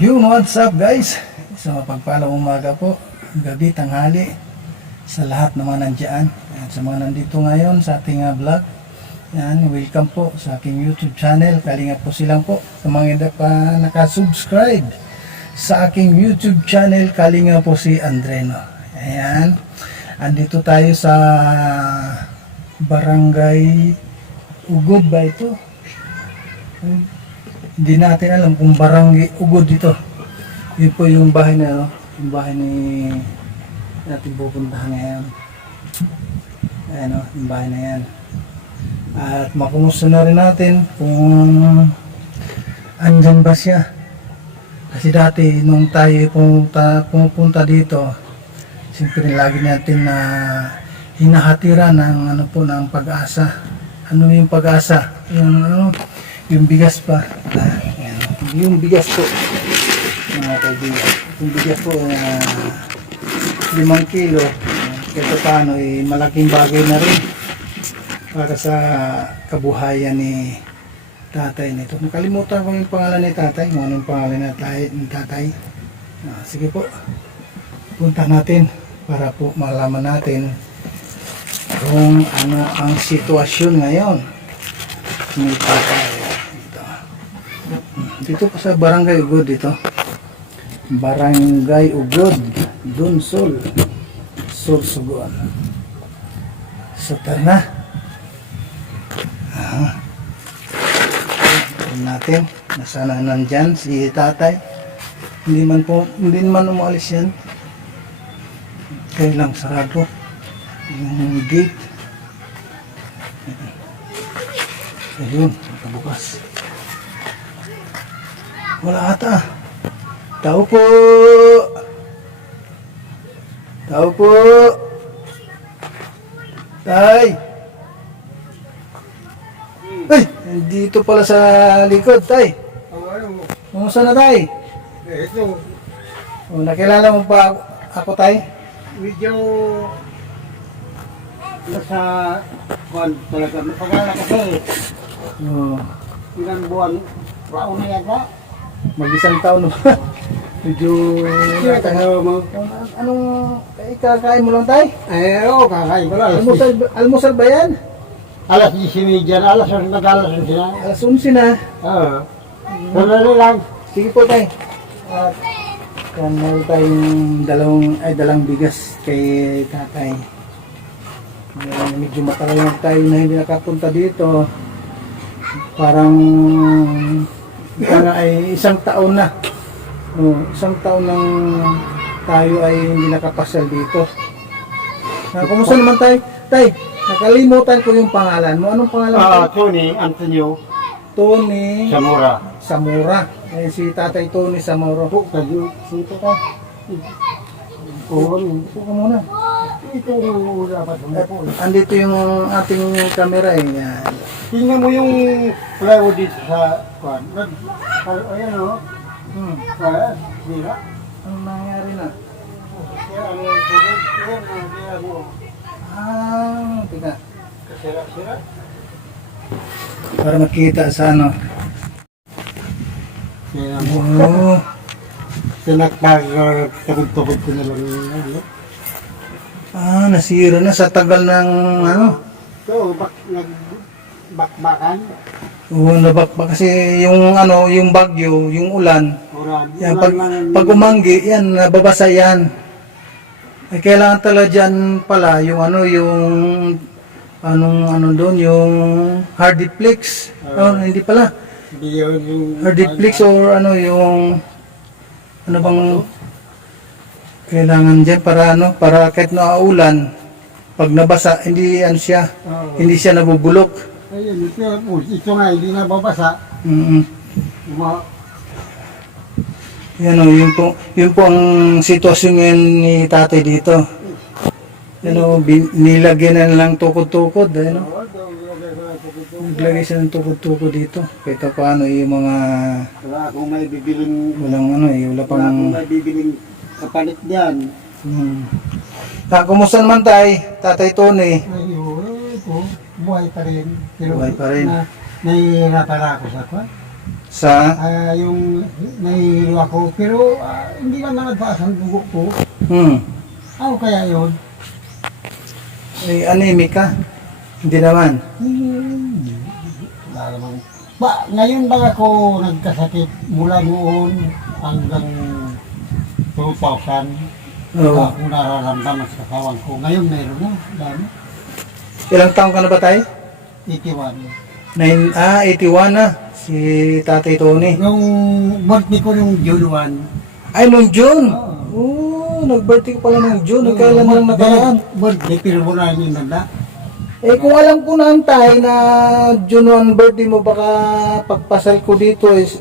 Yung what's up guys? Sa mapagpalang umaga po, gabi, tanghali, sa lahat naman nandiyan. Sa mga nandito ngayon sa ating vlog, yan, welcome po sa aking YouTube channel. Kalinga po silang po. Sa mga hindi pa nakasubscribe sa aking YouTube channel, Kalinga po si Andreno. Ayan, andito tayo sa Barangay Ugod ba ito? Hindi natin alam kung Barangay Ugod dito. Yun po yung bahay na, no? Yung bahay ni natin pupuntahan ngayon. Ayan, no? Yung bahay na yan. At makumusta na rin natin kung andyan ba siya. Kasi dati nung tayo pumunta dito, siyempre lagi natin na hinahatiran ng ano po, ng pag-asa. Ano yung pag-asa? Yung bigas pa. Yung bigas po, mga kaibigan. Yung bigas po, 5 kilo. Kahit paano, malaking bagay na rin para sa kabuhayan ni tatay nito. Nakalimutan ko yung pangalan ni tatay. Kung anong pangalan ni tatay. Sige po, punta natin para po malaman natin kung ano ang sitwasyon ngayon ni tatay. Dito pa sa Barangay Ugod dito. Barangay Ugod, Dunsol, Sorsogon. So tara na. Natin, nasaan na nandyan si tatay. Hindi man umalis yan. Kaya lang sarado yung gate. Ayun, nakabukas. Wala ata. Tao po. Tao po. Tay. Ay, dito pala sa likod, tay. Kumusta na, tay? Ito, Nakilala mo pa ako, tay? medyo nasa buwan talaga. Napagala kasi Oh, ilang buwan, raon na yan ba? mag-isang taon na ba? Medyo anong kakain mo lang, tay? Oo, kakain ko lang. Almusal ba yan? Alas 10 dyan, alas 11 na. Alas 11 na. Oo. Sandali lang. Sige po, tay. At meron tayong dalang bigas kay tatay. Medyo matagal na tayo na hindi nakapunta dito. Parang ay isang taon na. Isang taon nang tayo ay hindi nakapasyal dito. Kumusta naman tayo? Tay, nakalimutan ko yung pangalan mo. Anong pangalan mo? Tony Antonio Tony Zamora. Samura. Si Tatay Tony Samura. Po, kayo. Sito ka. Oo. Upo ka muna. Ito ang dapat po. Andito yung ating camera eh. Yan. Tingnan mo yung plywood dito sa kwan. Ayan o. Kaya, sira. Anong nangyari na? Kaya ano yung tubig? Ayan, sira mo. Tika. Sira. Para makita sa ano. Kaya mo. Oo. Tinagtagod-tagod ko na lang yun. Nasira na sa tagal ng ano. So, nagbakbakan. Oo, nabakbak kasi yung ano, yung bagyo, yung ulan. Yan, pag umanggi, yan, nababasa yan. Ay, kailangan talaga dyan pala, yung ano, yung, ano doon, yung hardiplex. Hindi pala. Hardiplex or ano, yung, ano bang, kailangan dyan para ano, para kahit naulan, pag nabasa, hindi, ano siya, hindi siya nabubulok. Ayun, ito nga, hindi nababasa. Yan o, yun po ang sitwasyon ngayon ni tatay dito. Yan o, nilagyan na lang tukod-tukod. Yan o, naglagay siya ng tukod-tukod dito. Kahit paano yung mga, Wala akong may bibiling, walang ano eh, wala wala pang, akong may bibiling kapalit diyan. Kumusta naman tatay Tony? Ayun, ito, buhay pa rin. Pero Buhay pa rin. Nahihirapan ako sa kwan. Sa? Yung nahihilo ako, pero hindi naman nagpaas ang dugo ko. Ano kaya yun? Anemic ka? Hindi naman. Wala naman. Ngayon ba ako nagkasakit mula noon hanggang 2000? Oo. Ako nararamdaman sa katawan ko. Ngayon meron na. Dami. Ilang taong ka na ba tayo? 81. 81 na. Si Tatay Tony. Yung birthday ko yung June 1. Ay, nung June? Oo, nag-birthday ko pala nung June. Kailan lang nakaraan? Birthday, pero wala yung nanda. Kung alam ko na tay na June 1 birthday mo, baka pagpasal ko dito is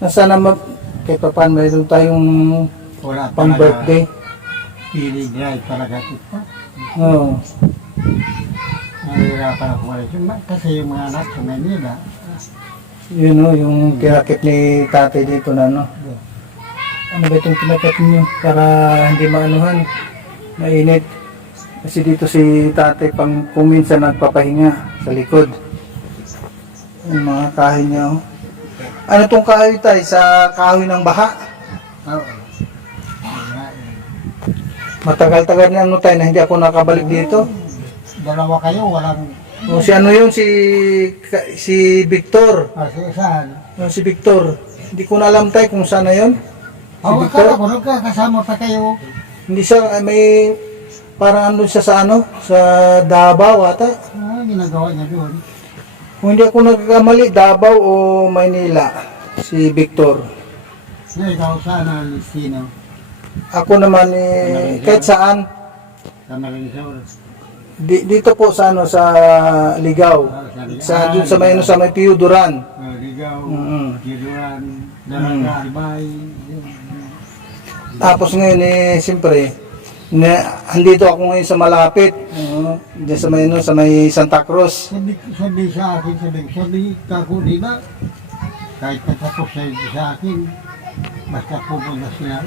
nasa naman kahit pa paano mayroon tayong Wala pang birthday. Pili drive talaga kita. Oo. Nahihirapan ako wala. Kasi yung mga anak sa Manila. Yun o, yung kinakit ni tatay dito na ano. Ano ba itong kinakit niyo? Para hindi maanuhan. Mainit. Kasi dito si tatay pang kuminsan nagpapahinga sa likod. Yung mga kahoy niya o. Ano tong kahoy tay? Sa kahoy ng baha? Oo. Matagal-tagal na ano tay na hindi ako nakabalik dito. Dalawa kayo, walang... O si ano yun? Si Victor. Saan? Yung si Victor. Hindi ko na alam tay kung saan na yun. Si Ako, Victor. akala ko, nagkakasama pa kayo. Hindi siya, may parang ano siya sa ano, sa Davao ata. Ginagawa niya doon. Kung hindi ako nagkakamali, Davao o Maynila, si Victor. Ikaw sana, Listino. Ako naman kahit saan, Sa Marinsor. dito po sa ano, sa Ligaw. Doon sa may ano, sa may Pio Duran. Ligaw, Mm. Giluan, Dalaga, Albay. Tapos ngayon siyempre, andito ako ngayon sa malapit. Diyan sa may ano, sa may Santa Cruz. Sabi sa akin, sabi kako nila, kahit katapos sa akin, basta pupunta sila.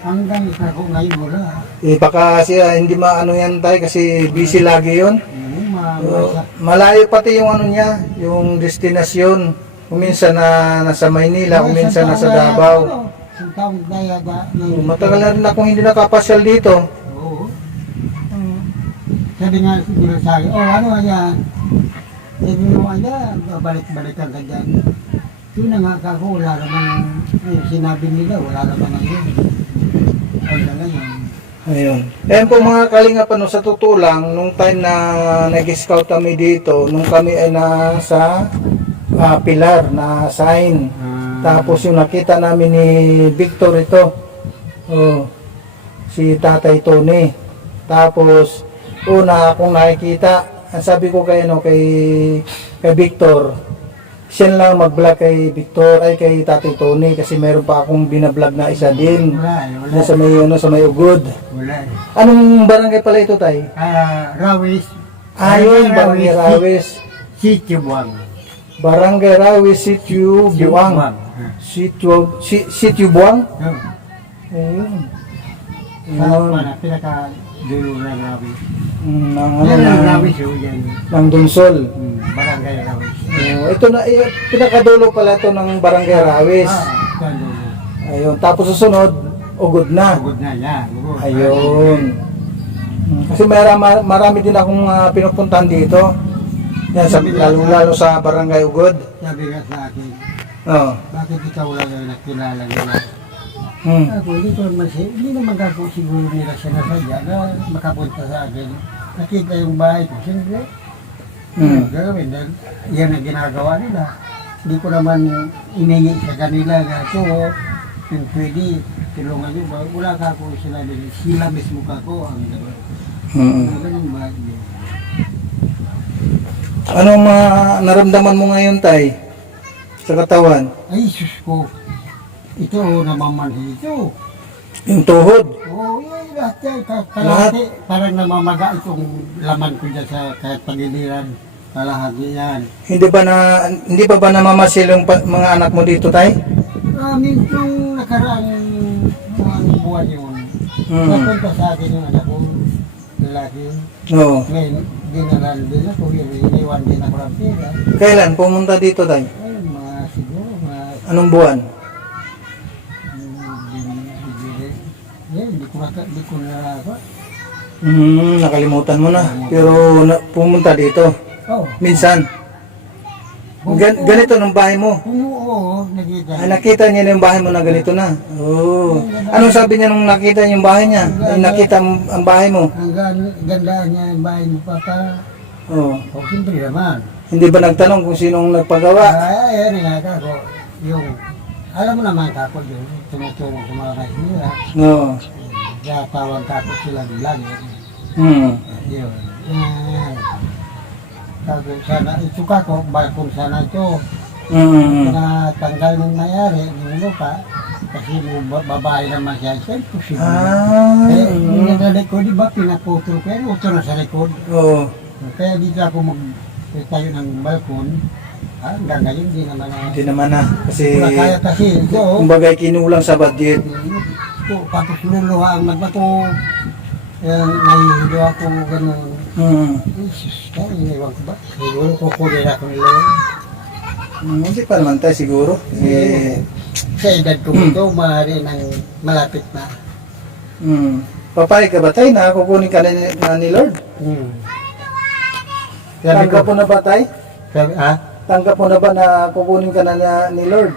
Hanggang kako ngayon wala. Baka siya hindi maano yan tayo kasi busy lagi yon. Masa. Malayo pati yung ano niya, yung destinasyon. Kuminsan na nasa Maynila, kuminsan nasa Davao. Isang taong kaya ba? Matagal na rin akong hindi nakapasyal dito. Oo. Sabi nga siguro sa akin, ano kaya? Sabi mo kaya, babalik-balikan ka dyan. Yun na nga kako, wala naman, sinabi nila, wala naman ngayon. Wala na yan. Ayun. Ayan po mga kalinga pa, no, sa totoo lang, nung time na nag-scout kami dito, nung kami ay nasa Pilar na sign. Tapos yung nakita namin ni Victor ito, si Tatay Tony. Tapos una akong nakikita, ang sabi ko kay Victor, siya lang mag-vlog kay Victor ay kay Tatay Tony kasi meron pa akong binablog na isa din. Wala. Sa may sa may Ugod. Wala. Anong barangay pala ito tay? Rawis. Ayun, Barangay Rawis. Sitio Buang. Barangay Rawis, Sitio Buang. Sitio Buang? Ayun. Sa pinaka-dulo ng Rawis. Ng Yan ang Rawis o yan. ng Dunsol. Barangay Rawis. Ito na, pinakadulo pala ito ng Barangay Rawis. Dulo. Ayun. Tapos susunod, Ugod na. Ugod na yan. Ugod. Ayun. Kasi marami din akong pinupuntahan dito. Yan, lalo sa Barangay Ugod. Sabi nga sa akin, Oo. bakit ikaw lang yung nakilala nila? Hmm. Ako, hindi naman ako siguro nila sinasadya na makapunta sa akin. Nakita yung bahay ko, siyempre, gagawin dahil yan ang ginagawa nila. Hindi ko naman iningi sa kanila na ito, yung pwede, tulungan nyo ba? Wala ka ako sinabi, sila mismo ka ko ang ganun ba? Anong naramdaman mo ngayon, tay? Sa katawan? Ay, sus ko, ito namamanhi ito. Yung tuhod? Oo, yun, lahat yan. Kalahati, parang namamaga itong laman ko dyan sa kahit pagiliran. Kalahati yan. Hindi pa ba namamasil yung mga anak mo dito, tay? Nung nakaraang mga buwan yun, napunta sa akin yung anak ko, lalaki. Oo. Ngayon, dinalan din ako, iniwan din ako ng pera. Kailan pumunta dito, tay? Ayun, siguro, mga Anong buwan? Hindi ko na ako. Nakalimutan mo na. Pero pumunta dito. Oh. Minsan. Ganito ng bahay mo. Oo, nakita. Nakita niya na yung bahay mo na ganito na. Oh. Anong sabi niya nung nakita niya yung bahay niya? Nakita ang bahay mo? Ang ganda niya yung bahay mo, Papa. Oh. O, siyempre naman. Hindi ba nagtanong kung sinong nagpagawa? Ay, nga ako. Yung, alam mo naman kako yun, tumutulong sa mga mahirap. Oo. Kaya tawag kako sila lagi. Yun. Sabi, sana, ito kako, balkon sana ito. Natanggal ng mayari, ng lupa. Kasi babae naman siya, siyempre posible. Eh, yung nasa likod, di ba, pinaputol ko yan, uto na sa likod. Oo. Kaya dito ako magtayo ng balkon. Hanggang ngayon, di naman na. Hindi naman na. Kasi, Wala kaya kasi ito. kumbaga kinulang sa budget. Tapos luluha ang magbato. Nahihilo ako gano'n. Jesus, kaya iniwan ko ba? Siguro kukunin ako nila yun. Hindi pa naman tayo siguro. Sa edad ko ito, maaari ng malapit na. Papayag ka ba tayo na kukunin ka na ni Lord? Tanggap mo na ba tayo? Sabi, Tanggap mo na ba na kukunin ka na ni Lord?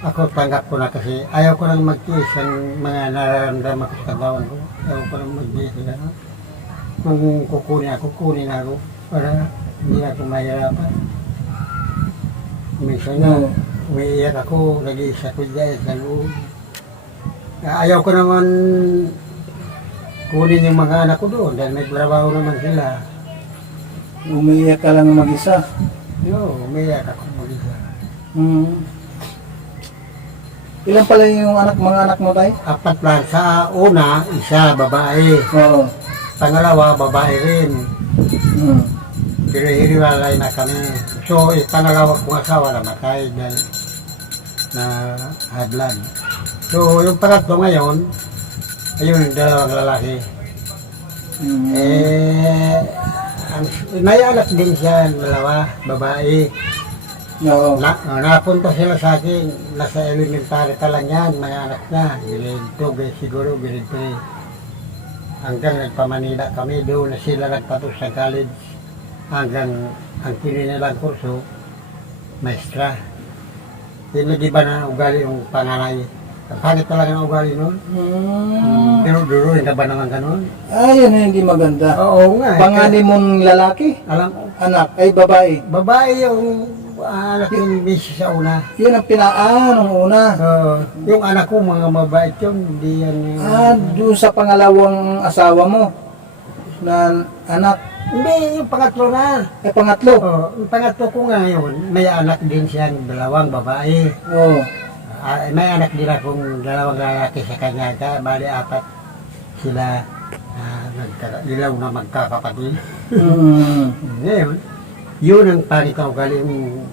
Ako tanggap ko na kasi ayaw ko lang mag-tiis ang mga nararamdaman ko sa katawan ko. Ayaw ko lang mag-tiis na. Kung kukunin ako para hindi ako mahirapan. Minsan na, umiiyak ako, nag-iisa ko dyan sa loob. Ayaw ko naman kunin yung mga anak ko doon dahil may trabaho naman sila. Umiiyak ka lang mag-isa. Umiiyak ako mag-isa. Ilan pala yung mga anak mo tayo? 4 lang. Sa una, isa, babae. Oo. Pangalawa, babae rin. Pero hiriwalay na kami. So, pangalawa kong asawa namatay dahil na high blood. So, yung pangatlo ngayon, ayun, 2 lalaki. May anak din siya, 2, babae. Oo. Napunta sila sa akin, nasa elementary pa lang yan, mga anak na, grade 2, siguro grade 3. Hanggang nagpamanila kami, doon na sila nagpatos sa college. Hanggang ang pininilang kurso, maestra. Nag-iba na ugali yung panganay. Ang pangit talaga ng ugali noon. Pero duro, hindi ba naman ganun? Yan na hindi maganda. Oo nga. Panganay mong lalaki? Alam, Anak, ay babae. babae yung anak yung misis sa una. Yun ang nung una. Yung anak ko, mga mabait yun, hindi yan yung... Doon sa pangalawang asawa mo na anak. Hindi, yung pangatlo na. Pangatlo. Yung pangatlo ko ngayon, may anak din siyang 2 babae. Oo. May anak din akong 2 lalaki sa kanya. Bali 4 sila ilaw na magkakapatid. Ngayon, yun ang pangit na ugali yung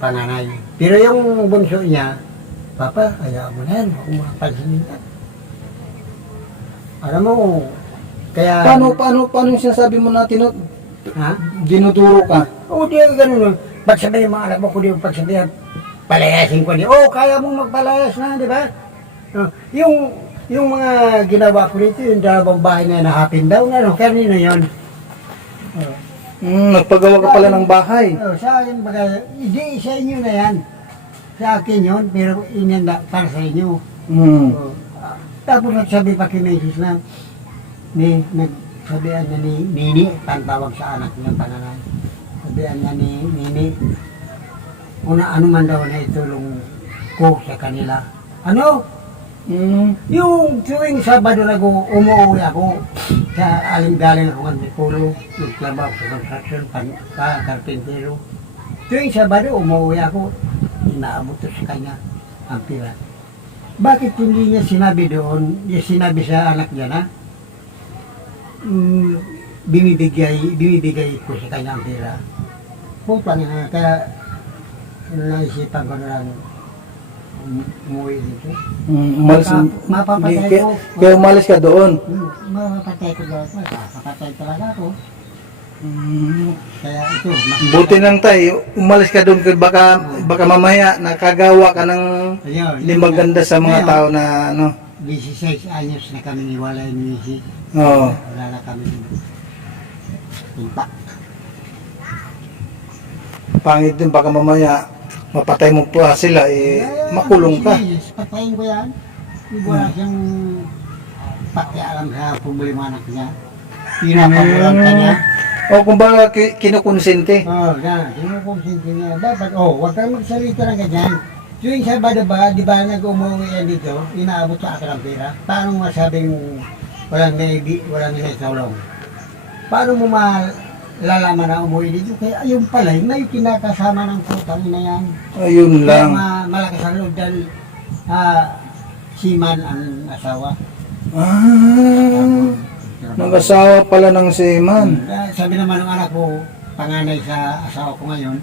panganay. Pero yung bunso niya, Papa, ayaw mo na yan, huwag mo mapansin yan. Alam mo, kaya... Paano yung sinasabi mo na dinuduro ka? Oo, di ganun. Pagsabihin mga anak mo ko di yung pagsabihin, palayasin ko di. Kaya mong magpalayas na, di ba? Yung mga ginawa ko dito, yung 2 bahay na nahapin daw na, kanino yun? Nagpagawa ka pala ng bahay. Sa akin bagay, hindi sa inyo na yan. Sa akin yun, pero inanda para sa inyo. Tapos nagsabi pa kay Mrs. na, nagsabihan niya ni Nini, tawag sa anak niya pananay. Sabihan niya ni Nini, ano man daw na itulong ko sa kanila. Ano? Yung tuwing Sabado na umuwi ako sa aling-galing ako ng Dipolo, nagtrabaho sa construction, karpintero. Tuwing Sabado umuwi ako, inaabot ko sa kanya ang pira. Bakit hindi niya sinabi doon, sinabi sa anak niya na, binibigay ko sa kanya ang pira. Pupang na, kaya naisipan ko na lang umuwi dito. Mapapatay ko. Kaya umalis ka doon. Mapapatay ko doon. Mapapatay talaga ako. Kaya ito, Buti nang tayo, umalis ka doon kasi baka mamaya nakagawa ka ng ayun, hindi maganda sa mga ngayon, tao na ano. 16 anyos na kami niwalay ni Missy. Oo. Wala na kami impak. Pangit din baka mamaya mapatay mo pa sila makulong ka. Yes, patayin ko yan. Hindi wala siyang pakialam sa problema anak niya. Pinapagulang ka niya. O kumbaga kinukonsente. Yan. Kinukonsinti niya. Dapat, huwag kang magsalita ng ganyan. Tuwing Sabado ba, di ba nag-umuwi yan dito, inaabot sa akin ang pera. Paano masabing walang tulong? Paano mo malalaman na umuwi dito? Kaya ayun pala, may kinakasama ng putang na yan. Ayun Kaya lang. malakas ang loob dahil siman ang asawa. Nag-asawa pala ng seaman. Sabi naman ng anak ko, panganay sa asawa ko ngayon,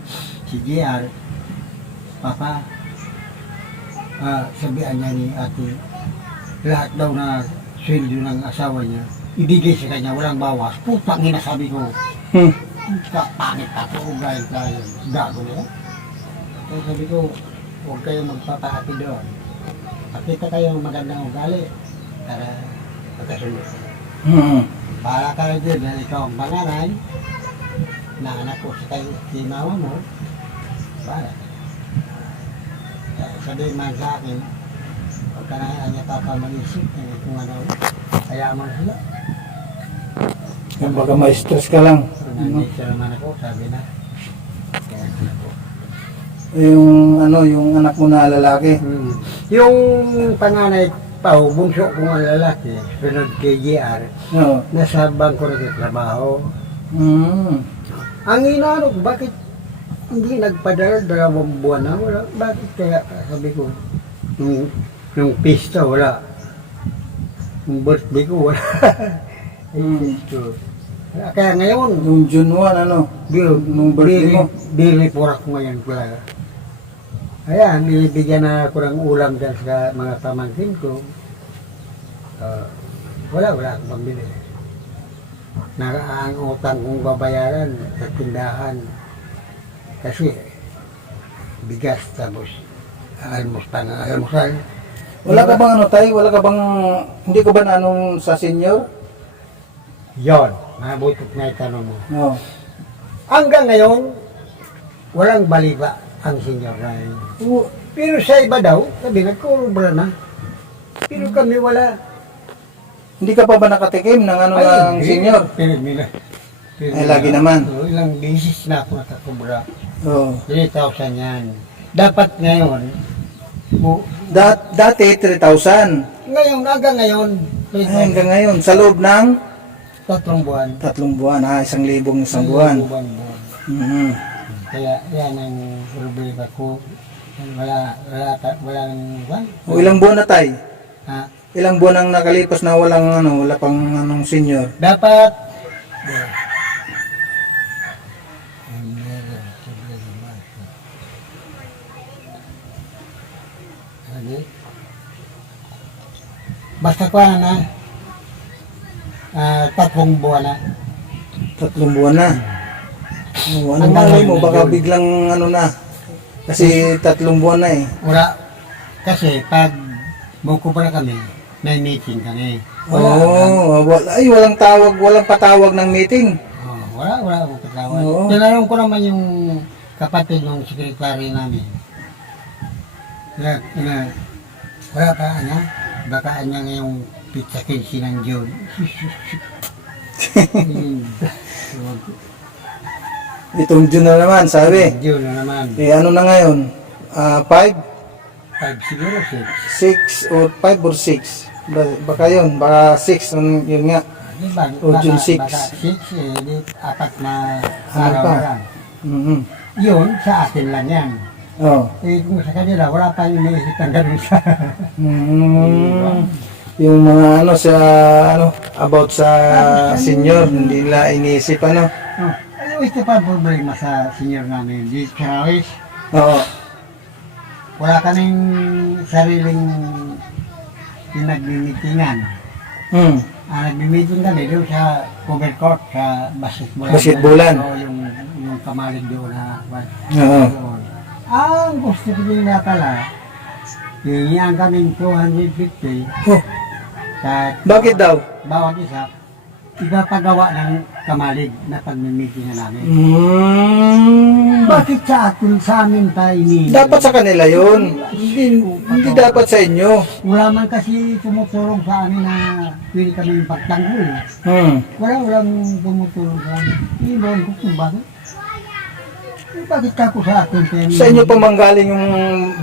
si JR, Papa, sabihan niya ni ate, lahat daw na sweldo ng asawa niya, ibigay sa kanya, walang bawas. Putang ina, sabi ko, pangit ako, gayang tayo, gago nila. Kaya sabi ko, huwag kayong magpapaati doon. Pakita kayong magandang ugali para magkasunod. Para ka rin din, dahil ikaw ang panganay, na anak ko si mama mo, para. Sabihin man sa akin, huwag ka na niya papamanisip, kung ano, kaya mo na sila. Baka may stress ka lang. Nandit siya naman ako, sabi na. Kaya ako. Yung anak mo na lalaki. Yung panganay pa, bunso kong ang lalaki, sunod kay JR, Oo. nasa bangko na trabaho. Ang inaano ko, bakit hindi nagpadala 2 buwan na? Wala. Bakit kaya, sabi ko, yung pista, wala. Yung birthday ko, wala. Kaya ngayon, Yung June 1, ano? Nung birthday mo. Biripura ko ngayon pala. Ayan, nilibigyan na ako ng ulam dyan sa mga pamangkin ko. Wala akong pambili. Ang utang kong babayaran sa tindahan. Kasi bigas tapos almusal. Wala ka bang ano tayo? Wala ka bang, hindi ka ba nanong sa senior? Yon, mabutot na itanong mo. Oo. Hanggang ngayon, walang baliba ang senior na yun. Pero sa iba daw, sabi nagkurubra na. Pero kami wala. Hindi ka pa ba nakatikim ng ano ng senior? Ay, lagi naman. Ilang beses na ako nakakubra. Oo. 3,000 yan. Dapat ngayon, Dati 3,000. hanggang ngayon, Ay, hanggang ngayon, sa loob ng 3 buwan. 3 buwan. 1,000 isang buwan. Buwan. Mhm. Kaya yan ang problema ko. Walang buwan. O ilang buwan na tayo? Ha? Ilang buwan ang nakalipas na wala pang anong senior? Dapat basta ko na 3 buwan na. 3 buwan na. O, ano malay mo, baka biglang ano na. Kasi 3 buwan na eh. Wala. Kasi pag buko pa na kami, may meeting kami. Walang patawag ng meeting. Wala akong katawag. Oo. Tinanong ko naman yung kapatid ng sekretary namin. Wala pa, baka ngayong pizza 15 ng June. Itong June na naman, sabi. June na naman. Ano na ngayon? 5? 5 siguro, 6 or 5 or 6? Baka yun, baka 6, yun nga. O June 6. Baka 6, di 4 na Ano araw pa? na lang. Mhm. Yun, sa akin lang yan. Oh. Kung sa kanila, wala pa yung iniisip ng ganun sa... Yung mga about sa senior, hindi nila iniisip ano. Ano ito pa problema sa senior namin? Di Charis, Oo. wala ka ng sariling pinaglimitingan. Nagmi-meeting kami doon sa cover court, sa basketball. Basketballan. So, yung kamalig doon na. Oo. Doon. Ang gusto ko nila pala, hingyan kaming 250. Oh, At bakit daw? bawat isa, ipapagawa ng kamalig na pagmimiting na namin. Bakit sa atin, sa amin pa ini? Dapat sa kanila yun. Hindi dapat sa inyo. Wala man kasi tumutulong sa amin na pwede kami pagtanggol. Walang tumutulong sa amin. Iwan ko kung bakit. Bakit kako sa atin? Sa inyo pa manggaling yung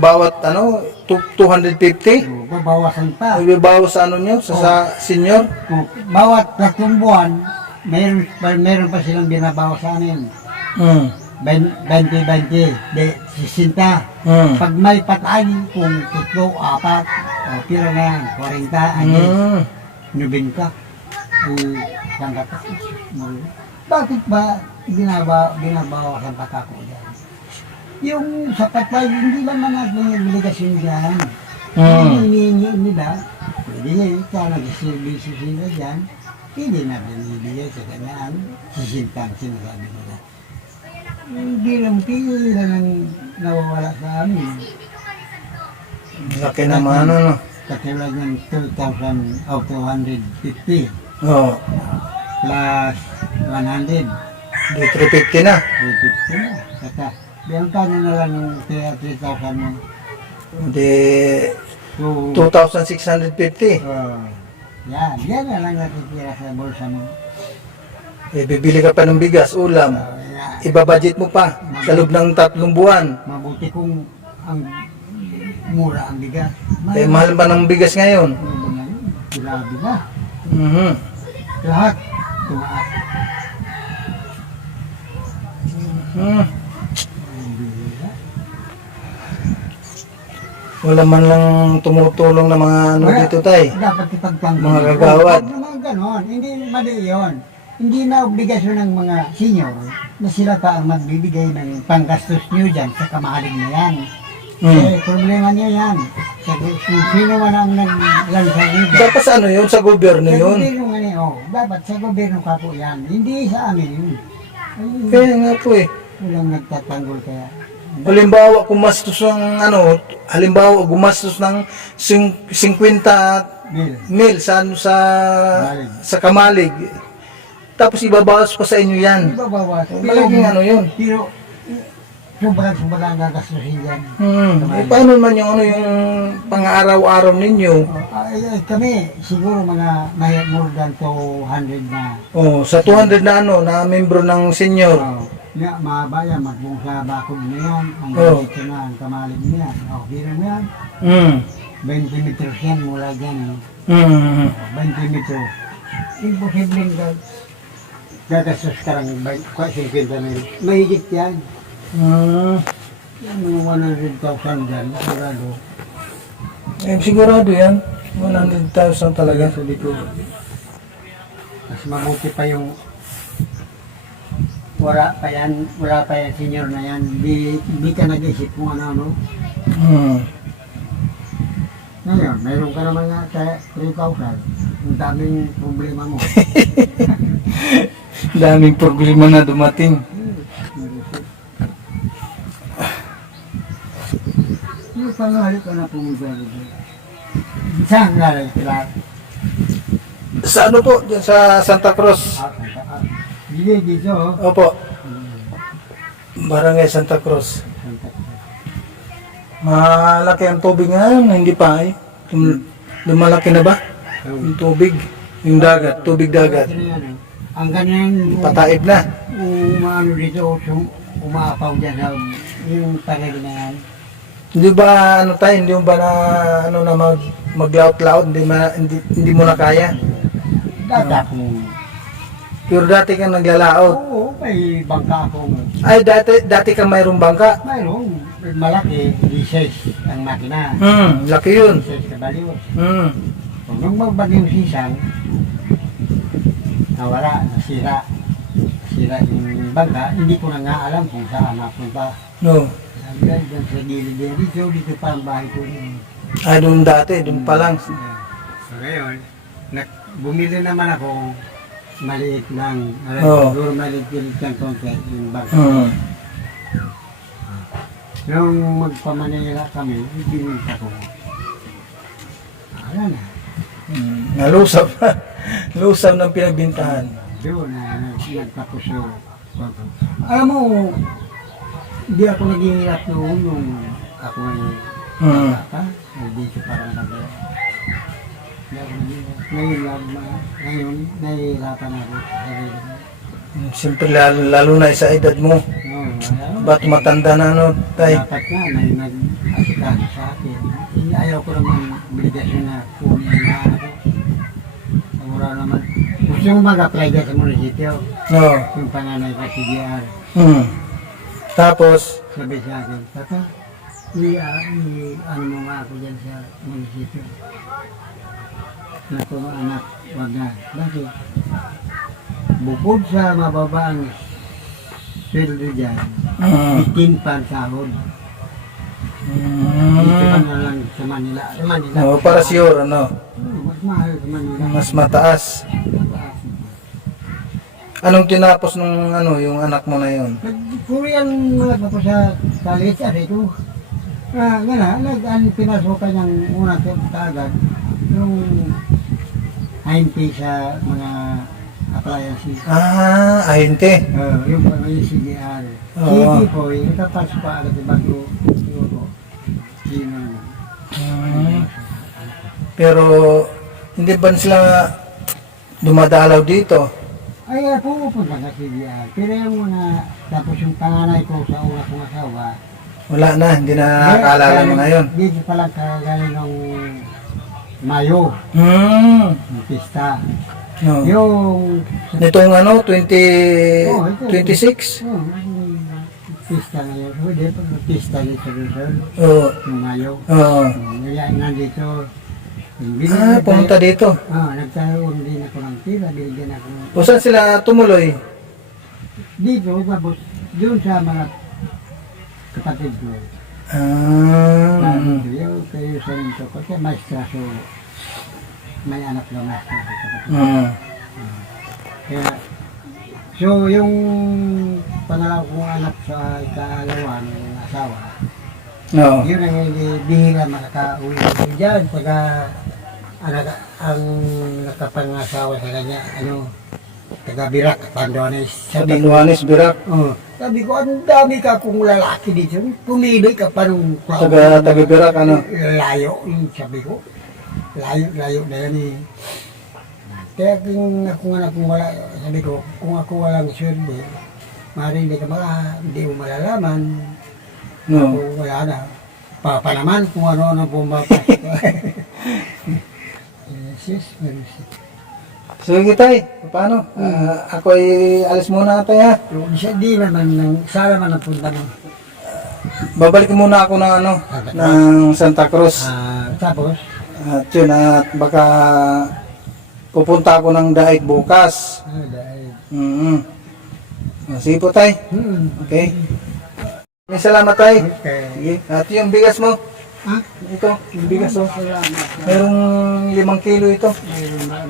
bawat 250? Babawasan pa. Ibabawas sa ano nyo? Sa senior? Bawat 3 buwan, meron pa silang binabawas sa amin. 20-20, 60. Pag may patay, kung 3, 4, pira na yan, 40, 90 isang katas. Bakit ba binabawasan pa ako dyan? Yung sapat pa, hindi lang naman yung obligasyon dyan. Hinihingi nila, pwede nyo, kaya nag-service sila dyan, pwede na binibigay sa kanyang sisintang sinasabi nila. Hindi lang pila nang nawawala sa amin. Laki naman ano. Katulad ng 2,000 o 250 Oo. plus 100. Di 350 na. 250 na. Kata, bilang ka na lang ng 3,000 mo. Di So, 2,650. yan na lang natitira sa bulsa mo. Bibili ka pa ng bigas, ulam. Ibabudget mo pa sa loob ng 3 buwan. Mabuti kung ang mura ang bigas. Mahal ba ng bigas ngayon? Grabe na. Lahat tumaas. Wala man lang tumutulong na mga dito tay. Dapat ipagtanggol. Mga kagawad. Huwag naman ganon. Hindi mali yun. Hindi na obligasyon ng mga senior na sila pa ang magbibigay ng panggastos nyo dyan sa kamahalig na yan. Problema niyo yan. Kung sino man ang naglansa nyo. Dapat sa ano yun? Sa gobyerno Sa yun? gobyerno nga niyo. Dapat sa gobyerno ka po yan. Hindi sa amin yun. Kaya nga po eh. Walang nagtatanggol kaya. Halimbawa, gumastos ng gumastos ng 50 mil sa kamalig. Tapos ibabawas pa sa inyo yan. Ibabawas. Malaking ano yun. Pero sobrang gagastusin yan. Paano man yung pang-araw-araw ninyo? Kami siguro mga more than 200 na. Sa 200 na na membro ng senior. Mabaya, magbong sa bakod na yan. Ang dito na, ang kamalig na yan. Biro na yan. 20 meters yan mula dyan. 20 meters. Imposibleng gagastos ka lang 50 na yun. Mahigit yan. Yan mga 100,000 dyan. Sigurado yan. 100,000 talaga. Sabi ko, mas mabuti pa yung wala pa yan senior na yan. Hindi ka nag-isip kung ano. Ngayon, mayroon ka naman nga sa 3,000. Ang daming problema mo. Daming problema na dumating. Yung pangalit ka na pumunta dito. Saan nga rin sila? Sa ano po? Diyan sa Santa Cruz. Dito. Opo. Barangay Santa Cruz. Malaki ang tubig ngayon, hindi pa eh. Lumalaki na ba? Yung tubig, yung dagat, tubig dagat. Ang ganyan, Pataib na. umaano dito, umaapaw dyan sa yung panig na yan. Hindi ba hindi mo ba na maglaot-laot, hindi mo na kaya? Dada ko. Pero dati kang naglalaot. Oo, may bangka akong. Ay, dati kang mayroong bangka. Mayroong malaki, D6 ang makina. Laki yun. D6 kabaliw. Hmm. Nung magbagyung sisang, nawala, nasira. Nasira yung bangka, hindi ko na nga alam kung saan napunta. No. Hanggang dyan sa gilid yan, dito pa ang bahay ko rin. Ay, doon dati, doon pa lang. So ngayon, bumili naman ako maliit lang. Oo. Siguro maliit lang konti yung bag. Mm. Nung magpamanila kami, binita ko. Wala na. Nalusap. Lusap ng pinagbintahan. Doon na nagtapos yung bago. Alam mo, hindi ako naghihirap noon nung ako ay bata. Dito parang nag- Ngayon, nahihirapan ako. Siyempre lalo na sa edad mo. Ba't matanda na ano, tay? Dapat nga, may nag-asikaso sa akin. Ayaw ko naman obligasyon na kunin na ako. Wala naman. Gusto mo mag-apply dyan sa munisipyo. No. Yung panganay ko si JR. Tapos, Sabi sa akin, Tata, ano mo nga ako dyan sa munisipyo. Naku mga anak, wag na. Bakit? Bukod sa mababaang sweldo dyan, 15 pa ang sahod. Dito ka na lang sa Manila. Sa Manila. para sure, ano, Mas mahal sa Manila. mas mataas. Anong tinapos nung ano, yung anak mo na yun? Nag-Korean mga tapos sa college, ito. Pinasukan niyang unang tagad. Yung 90 sa mga appliances. Ahinte. Yung pangay CDR. Oo. Hindi po, nakapasok pa agad yung bago. Pero, hindi ba sila dumadalaw dito? Ay, pupunta sa CDR. Pero yung mga, tapos yung panganay ko sa una kong asawa, Wala na, hindi na nakakaalala mo na yun. dito pa lang kagaling ng Mayo, yung pista. No. Yung Nitong ano, 26? pista ngayon. Hindi pa pista dito Rizal. Oo. Yung Mayo. Oo. Ngayon nandito. Pumunta dito. Nagkaroon din ako ng tira. Binigyan ako. O saan sila tumuloy? Dito, tapos doon sa mga kapatid ko. Yung kayo sa nito. Kasi maestra, so may anak na maestra sa kapatid. Kaya, so yung pangalaw kong anak sa ikalawa ng asawa, No. yun ang hindi bihira makaka-uwi ko dyan. Pagka ang nakapangasawa sa kanya, taga-Birak, Pandones. Sabi ko, Taduanes, Birak. sabi ko, ang dami ka kung lalaki dito. Pumili ka pa nung Taga-Birak, ano? layo, sabi ko. Layo na yan eh. Kaya kung ako nga kung wala, sabi ko, kung ako walang sweldo, maaaring hindi mo malalaman. No. Kung wala na. Pa naman kung ano pumapasok. Yes, mercy. Sige tay, paano? Ako ay alis muna tay ha. Yung isa di naman, sana man napunta mo. Babalik muna ako ng ano, ng Santa Cruz. Tapos, At yun, at baka pupunta ako ng Daig bukas. dahil. Sige po tay. Okay. May salamat tay. Okay. Sige. At yung bigas mo. Ito, yung bigas mo. Salamat. Merong 5 kilo ito.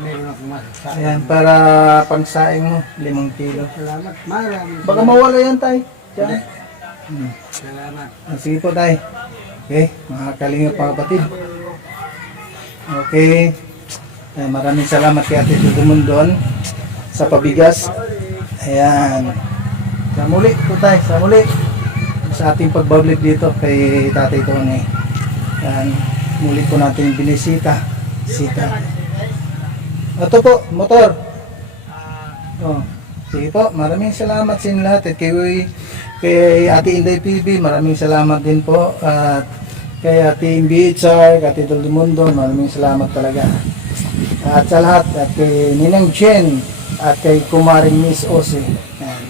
Meron ako masasabi. Ayan, para pangsaing mo, 5 kilo. Salamat. Maraming Baka mawala yan tay. Diyan. salamat. Sige po tay. Okay, mga kalingap mga kapatid. Okay. Maraming salamat kay Ate Dudumundon sa pabigas. Ayan. Sa muli po tayo, sa muli. Sa ating pagbabalik dito kay Tatay Tony. Ayan. Muli po natin binisita. Ito po, motor. Oh. Sige po, maraming salamat sa inyo lahat. At kay Ate Inday PB, maraming salamat din po. At kay Ate Imbichar, kay Ate Dudumundon, maraming salamat talaga. At sa lahat, at kay Ninang Chen, at kay Kumaring Miss Ose. Yan.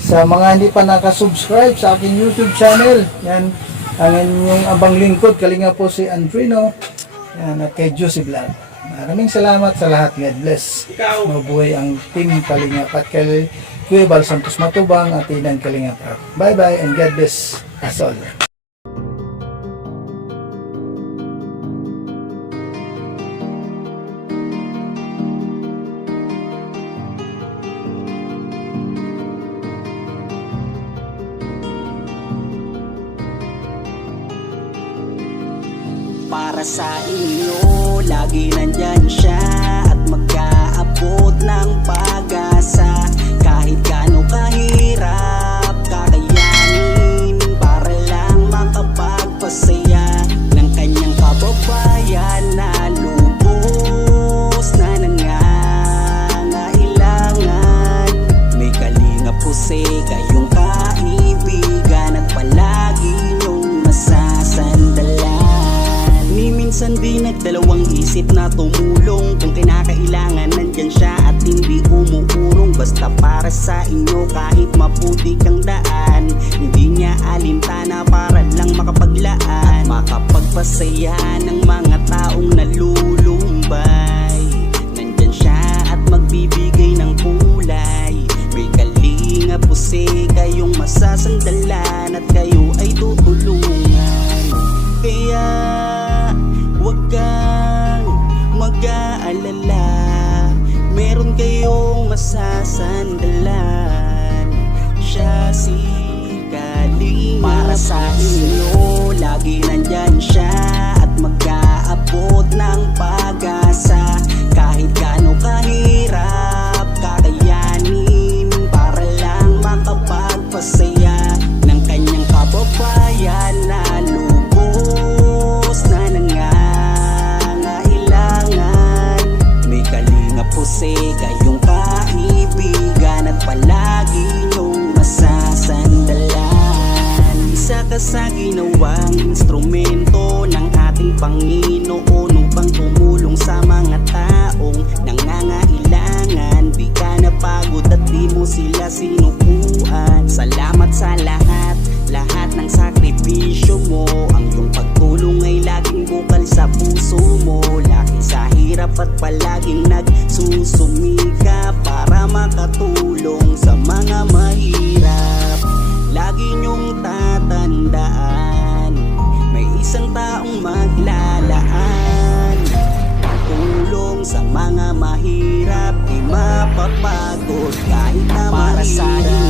Sa mga hindi pa nakasubscribe sa aking YouTube channel, yan, ang inyong abang lingkod, kalinga po si Andrino, yan, at kay Josie Vlog. Maraming salamat sa lahat. God bless. Mabuhay ang team Kalingap at kay Kuya Bal Santos Matubang at Inan Kalingap. Bye-bye and God bless us all. sa inyo, lagi nandyan siya at mag-aabot ng pag-asa. Kahit gaano kahirap kakayanin para lang makapagpasaya ng kanyang kababayan na lubos na nangangailangan. May kalinga po kayong kaibigan at palagi niyong masasandalan. Ni minsan di nagdalawang isip na tumulong, kung kinakailangan nandyan siya at hindi umuurong. Basta para sa inyo kahit maputi kang daan, hindi niya alintana para lang makapaglaan at makapagpasaya ng mga taong nalulumbay. Nandyan siya at magbibigay ng kulay. May kalinga po kayong masasandalan at kayo ay tutulungan. Kaya huwag kang mag-aalala, meron kayong masasandalan. Siya si Kalinga. Para sa inyo, lagi nandyan siya at mag-aabot ng pag-asa. Kahit gaano kahirap kakayanin para lang makapagpasaya ng kanyang kababayan na lubos na nangangailangan. May kalinga po kayong kaibigan at palagi niyong masasandalan. Isa ka sa ginawang instrumento ng ating Panginoon upang tumulong sa mga taong nangangailangan. Di ka napagod at di mo sila sinukuan. Salamat sa lahat ng sakripisyo mo. Ang iyong pagtulong ay laging bukal sa puso mo. Laki sa hirap at palaging nagsusumika para makatulong sa mga mahirap. Lagi niyong tatandaan, may isang taong maglalaan. Tulong sa mga mahirap, di mapapagod kahit na para mahirap.